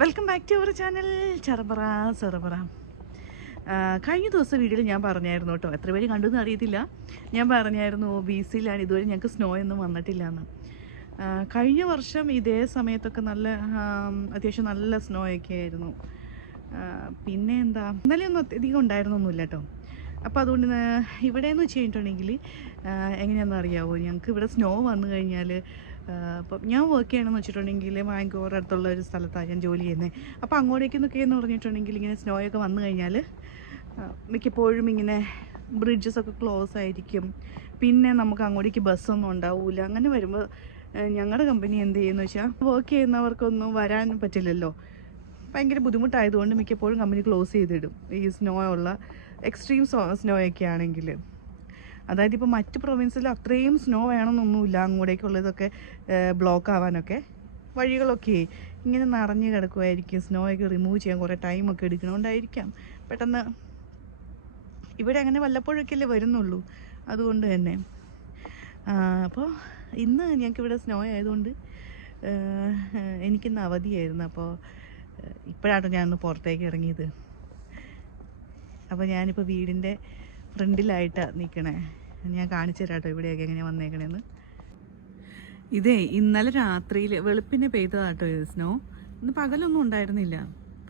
Welcome back to our channel Cherupara Cherupara കഴിഞ്ഞ ദിവസം വീഡിയോയിൽ ഞാൻ പറഞ്ഞായിരുന്നു കേട്ടോ. എത്ര പേര് കണ്ടു എന്ന് അറിയത്തില്ല. ഞാൻ പറഞ്ഞായിരുന്നു ബി സിയിലാണ് ഇതുവരെ ഞങ്ങൾക്ക് സ്നോ ഒന്നും വന്നിട്ടില്ല എന്ന്. കഴിഞ്ഞ വർഷം ഇതേ സമയത്തൊക്കെ നല്ല അത്യാവശ്യം നല്ല സ്നോ ഒക്കെ ആയിരുന്നു. പിന്നെ എന്താ ഇന്നലെ ഒന്നും അധികം ഉണ്ടായിരുന്നൊന്നുമില്ല കേട്ടോ. അപ്പോൾ അതുകൊണ്ട് ഇവിടെ ഇവിടെയെന്ന് വെച്ച് കഴിഞ്ഞിട്ടുണ്ടെങ്കിൽ എങ്ങനെയാണെന്ന് അറിയാവോ? ഞങ്ങൾക്ക് ഇവിടെ സ്നോ വന്നു കഴിഞ്ഞാൽ അപ്പം ഞാൻ വർക്ക് ചെയ്യണമെന്ന് വെച്ചിട്ടുണ്ടെങ്കിൽ മാങ്കോർ അടുത്തുള്ള ഒരു സ്ഥലത്താണ് ഞാൻ ജോലി ചെയ്യുന്നത് അപ്പോൾ അങ്ങോട്ടേക്ക് നിൽക്കുക എന്ന് പറഞ്ഞിട്ടുണ്ടെങ്കിൽ ഇങ്ങനെ സ്നോ ഒക്കെ വന്നു കഴിഞ്ഞാൽ മിക്കപ്പോഴും ഇങ്ങനെ ബ്രിഡ്ജസ് ഒക്കെ ക്ലോസ് ആയിരിക്കും. പിന്നെ നമുക്ക് അങ്ങോട്ടേക്ക് ബസ്സൊന്നും ഉണ്ടാവില്ല അങ്ങനെ വരുമ്പോൾ ഞങ്ങളുടെ കമ്പനി എന്ത് ചെയ്യുന്നു വെച്ചാൽ വർക്ക് ചെയ്യുന്നവർക്കൊന്നും വരാൻ പറ്റില്ലല്ലോ. ഭയങ്കര ബുദ്ധിമുട്ടായതുകൊണ്ട് മിക്കപ്പോഴും കമ്പനി ക്ലോസ് ചെയ്തിടും. ഈ സ്നോ ഉള്ള എക്സ്ട്രീം സ്നോ ഒക്കെ ആണെങ്കിൽ. അതായത് ഇപ്പോൾ മറ്റ് പ്രൊവിൻസിൽ അത്രയും സ്നോ വേണമെന്നൊന്നുമില്ല. അങ്ങോട്ടേക്കുള്ളതൊക്കെ ബ്ലോക്ക് ആവാനൊക്കെ. വഴികളൊക്കെ ഇങ്ങനെ നിറഞ്ഞു കിടക്കുമായിരിക്കും സ്നോ ഒക്കെ റിമൂവ് ചെയ്യാൻ കുറേ ടൈമൊക്കെ എടുക്കണോണ്ടായിരിക്കാം. പെട്ടെന്ന് ഇവിടെ അങ്ങനെ വല്ലപ്പോഴൊക്കെ അല്ലേ വരുന്നുള്ളൂ. അതുകൊണ്ട് തന്നെ. അപ്പോൾ ഇന്ന് ഞങ്ങൾക്ക് ഇവിടെ സ്നോ ആയതുകൊണ്ട് എനിക്കിന്ന് അവധിയായിരുന്നു. അപ്പോൾ ഇപ്പോഴാണ് ഞാനൊന്ന് പുറത്തേക്ക് ഇറങ്ങിയത്. അപ്പോൾ ഞാനിപ്പോൾ വീടിന്റെ ഫ്രണ്ടിലായിട്ടാണ് നിൽക്കണേ ഞാൻ കാണിച്ചു തരാം കേട്ടോ ഇവിടെയൊക്കെ എങ്ങനെയാണ് വന്നേക്കണേന്ന്. ഇതേ ഇന്നലെ രാത്രിയിൽ വെളുപ്പിനെ പെയ്തതാട്ടോ ഇത് സ്നോ ഇന്ന് പകലൊന്നും ഉണ്ടായിരുന്നില്ല.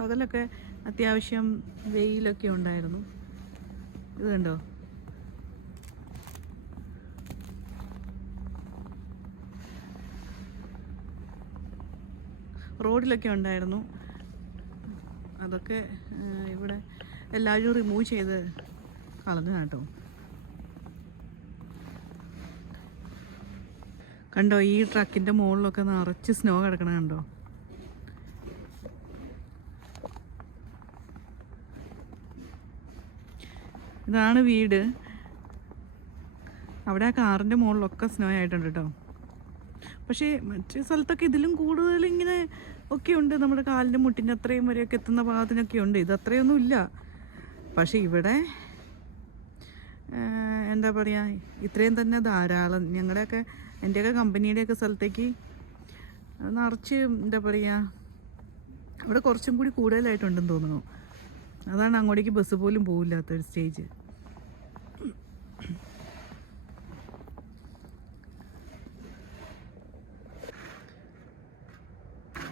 പകലൊക്കെ അത്യാവശ്യം വെയിലൊക്കെ ഉണ്ടായിരുന്നു. ഇത് കണ്ടോ? റോഡിലൊക്കെ ഉണ്ടായിരുന്നു. അതൊക്കെ ഇവിടെ എല്ലാവരും റിമൂവ് ചെയ്ത് കളഞ്ഞു കേട്ടോ കണ്ടോ ഈ ട്രക്കിന്റെ മുകളിലൊക്കെ നിറച്ച് സ്നോ കിടക്കണ കണ്ടോ? ഇതാണ് വീട്. അവിടെ ആ കാറിന്റെ മുകളിലൊക്കെ സ്നോ ആയിട്ടുണ്ട് കേട്ടോ. പക്ഷേ മറ്റു സ്ഥലത്തൊക്കെ ഇതിലും കൂടുതൽ ഇങ്ങനെ ഒക്കെ ഉണ്ട്. നമ്മുടെ കാലിന്റെ മുട്ടിന്റെ അത്രയും വരെയൊക്കെ എത്തുന്ന ഭാഗത്തിനൊക്കെ ഉണ്ട്. ഇത് അത്രയൊന്നും ഇല്ല. പക്ഷേ ഇവിടെ എന്താ പറയുക ഇത്രയും തന്നെ ധാരാളം ഞങ്ങളുടെയൊക്കെ എന്റെയൊക്കെ കമ്പനിയുടെയൊക്കെ സ്ഥലത്തേക്ക് നിറച്ച് എന്താ പറയുക അവിടെ കുറച്ചും കൂടി കൂടുതലായിട്ടുണ്ടെന്ന് തോന്നുന്നു. അതാണ് അങ്ങോട്ടേക്ക് ബസ് പോലും പോകില്ലാത്ത ഒരു സ്റ്റേജ്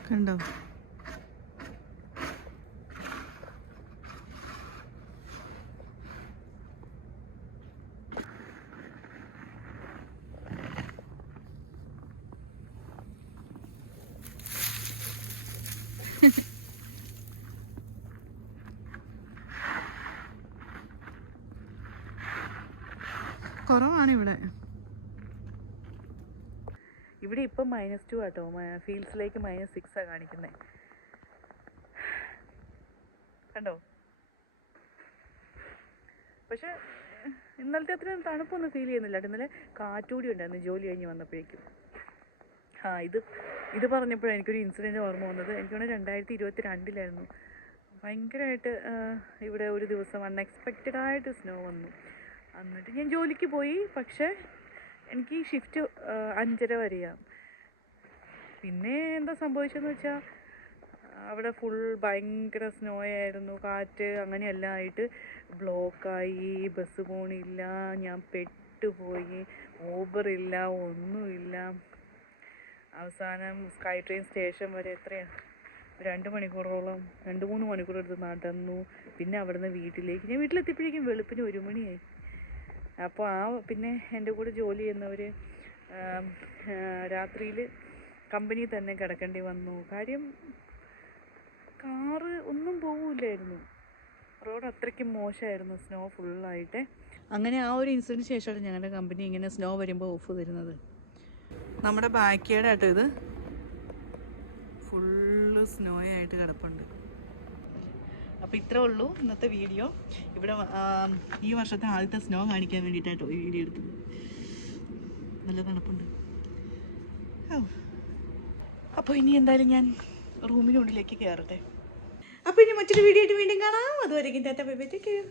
കണ്ടോ? കുറവാണ് ഇവിടെ ഇവിടെ ഇപ്പം മൈനസ് ടു ആട്ടോ. ഫീൽഡ്സിലേക്ക് മൈനസ് സിക്സ് ആണ് കാണിക്കുന്നത് കണ്ടോ? പക്ഷെ ഇന്നലത്തെ അത്രയും തണുപ്പൊന്നും ഫീൽ ചെയ്യുന്നില്ല. ഇന്നലെ കാറ്റൂടി ഉണ്ടായിരുന്നു. ജോലി കഴിഞ്ഞ് വന്നപ്പോഴേക്കും. ആ ഇത് ഇത് പറഞ്ഞപ്പോഴാണ് എനിക്കൊരു ഇൻസിഡന്റ് ഓർമ്മ വന്നത്. എനിക്ക് തോന്നുന്നു രണ്ടായിരത്തി ഇരുപത്തി രണ്ടിലായിരുന്നു ഭയങ്കരമായിട്ട് ഇവിടെ ഒരു ദിവസം അൺഎക്സ്പെക്റ്റഡ് ആയിട്ട് സ്നോ വന്നു. എന്നിട്ട് ഞാൻ ജോലിക്ക് പോയി. പക്ഷേ എനിക്ക് ഷിഫ്റ്റ് അഞ്ചര വരെയാണ്. പിന്നെ എന്താ സംഭവിച്ചതെന്ന് വെച്ചാൽ അവിടെ ഫുൾ ഭയങ്കര സ്നോ ആയിരുന്നു. കാറ്റ് അങ്ങനെയെല്ലാം ആയിട്ട് ബ്ലോക്കായി ബസ് പോണില്ല. ഞാൻ പെട്ടുപോയി. ഊബറില്ല ഒന്നുമില്ല. അവസാനം സ്കൈ ട്രെയിൻ സ്റ്റേഷൻ വരെ എത്രയാണ് രണ്ട് മണിക്കൂറോളം രണ്ട് മൂന്ന് മണിക്കൂർ എടുത്ത് നടന്നു. പിന്നെ അവിടുന്ന് വീട്ടിലേക്ക്. ഞാൻ വീട്ടിലെത്തിയപ്പോഴേക്കും വെളുപ്പിന് ഒരു മണിയായി. അപ്പോൾ ആ പിന്നെ എന്റെ കൂടെ ജോലി ചെയ്യുന്നവർ രാത്രിയിൽ കമ്പനി തന്നെ കിടക്കേണ്ടി വന്നു. കാര്യം കാറ് ഒന്നും പോവില്ലായിരുന്നു. റോഡ് അത്രയ്ക്ക് മോശമായിരുന്നു. സ്നോ ഫുള്ളായിട്ട്. അങ്ങനെ ആ ഒരു ഇൻസിഡന്റ് ശേഷമാണ് ഞങ്ങളുടെ കമ്പനി ഇങ്ങനെ സ്നോ വരുമ്പോൾ ഓഫ് തരുന്നത്. നമ്മുടെ ബാക്ക് ആട്ടോ ഇത്. ഫുള്ള് സ്നോ ആയിട്ട് കിടപ്പുണ്ട്. അപ്പോൾ ഇത്രേ ഉള്ളൂ ഇന്നത്തെ വീഡിയോ. ഇവിടെ ഈ വർഷത്തെ ആദ്യത്തെ സ്നോ കാണിക്കാൻ വേണ്ടിയിട്ടാണ് ഈ വീഡിയോ എടുത്തത്. നല്ല തണുപ്പുണ്ട്. അപ്പോൾ ഇനി എന്തായാലും ഞാൻ റൂമിനുള്ളിലേക്ക് കയറട്ടെ. അപ്പോൾ ഇനി മറ്റൊരു വീഡിയോ ആയിട്ട് വീണ്ടും കാണാം. അതുവരെയും ബൈ ടേക്ക് കെയർ